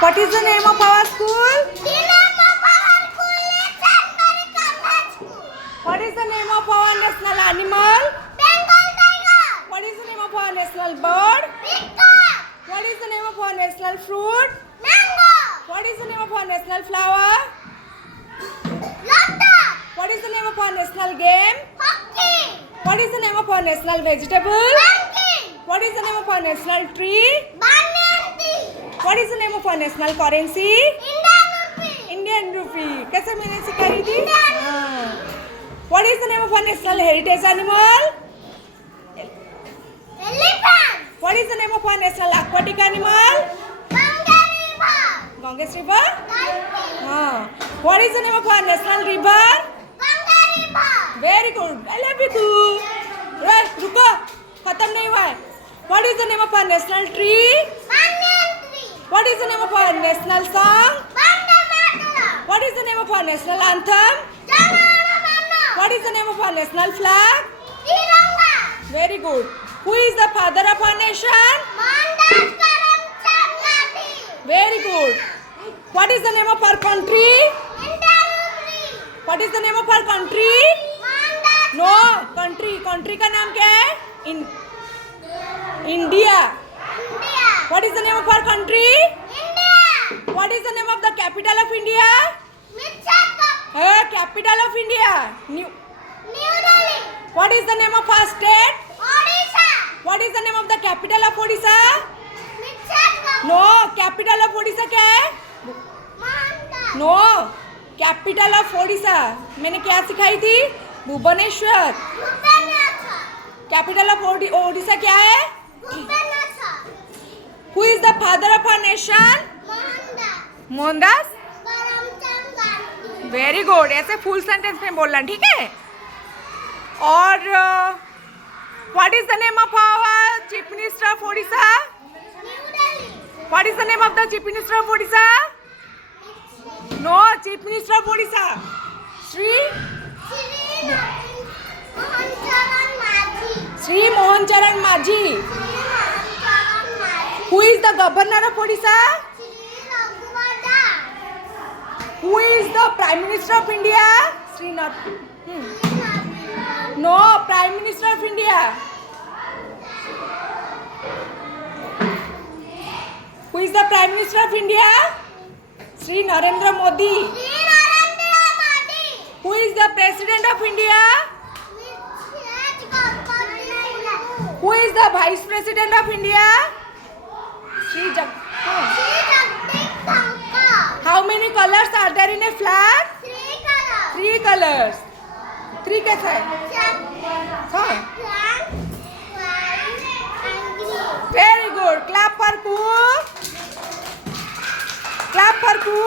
What is the name of our school? What is the name of our national animal? Bengal tiger. What is the name of our national bird? Peacock. What is the name of our national fruit? Mango. What is the name of our national flower? Lotus. What is the name of our national game? Hockey. What is the name of our national vegetable? Pumpkin. What is the name of our national tree? Banyan tree. What is the name of our national currency? Indian rupee. Indian rupee. कैसे मैंने सिखाई थी? Indian हाँ. What is the name of our national heritage animal? Elephant. What is the name of our national aquatic animal? Ganga river. Ganges river? Dolphin. हाँ. What is the name of our national river? Ganga river. Very good. I love you too. Right, रुको. खत्म नहीं हुआ है. What is the name of our national tree? Banyan tree. What is the name of our national song? Vande Mataram. What is the name of our national anthem? Jana Gana Mana. What is the name of our national flag? Tiranga. Very good. Who is the father of our nation? Mohandas Karamchand Gandhi. Very good. What is the name of our country? Indian rupee. What is the name of our country? Mohandas. No, country. Country का नाम क्या है? India. India. What is the name of our country? India. What is the name of the capital of India? Visakhapatnam. Capital of India. New. New Delhi. What is the name of our state? Odisha. What is the name of the capital of Odisha? Visakhapatnam. No, capital of Odisha क्या है? Mohandas. No capital of Odisha मैंने क्या सिखाई थी Bhubaneswar Bhubaneswar. Capital of Odisha क्या है Bhubaneswar. Who is the father of our nation Mohandas Mohandas Karamchand Gandhi. Very good ऐसे full sentence में बोलना ठीक है और what is the name of our chief minister of Odisha New Delhi. What is the name of the chief minister of Odisha no chief minister of Odisha Shri Shri Mohan Charan Majhi. Shri Mohan चरण माझी Shri Mohan Charan Majhi. Who is the governor of Odisha Shri Raghuvada. Who is the Prime Minister of India? Srinath. Shri Narendra. No, Prime Minister of India. Who is the Prime Minister of India? Sri Narendra Modi. Shri Narendra Modi. Who is the President of India? Vijay Gopal. Who is the Vice President of India? Sri Jag. Shri Jagdish Thankar. How many colors are there in a flag? Three colors. 3 colors. 3 कैसा है? हाँ. Black, white, and green. Very good. Clap for Ku. Clap for Ku.